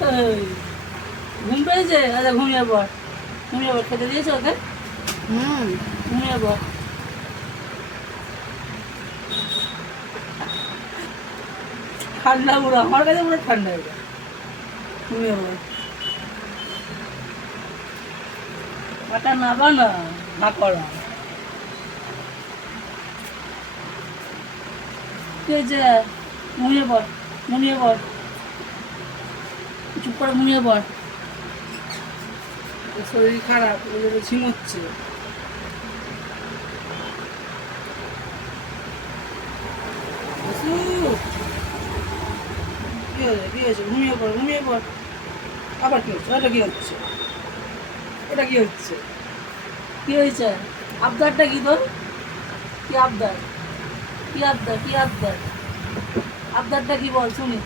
তো ঘুম পেয়েছে? আচ্ছা ঘুমিয়ে পড়। ঘুমিয়ে পড়। খেতে দিয়েছ ওকে? হুম। ঘুমিয়ে পড়। ঠান্ডা পুরো আমার কাছে পুরো ঠান্ডা এটা ঘুমিয়ে পড়। মাথা নাবা না না করা। কি হয়েছে ঘুমিয়ে পড় ঘুমিয়ে পড়। চুপ করে ঘুমিয়ে পড়। শরীর খারাপ ঝিমোচ্ছে কি হয়েছে কি হয়েছে? ঘুমিয়ে পড় ঘুমিয়ে পড়। আবার কি হচ্ছে? এটা কি হচ্ছে? এটা কি হচ্ছে? কি হয়েছে? আবদারটা কি তোর? কি আবদার? কি আবদার? কি আবদার? আবদারটা কি বল শুনি।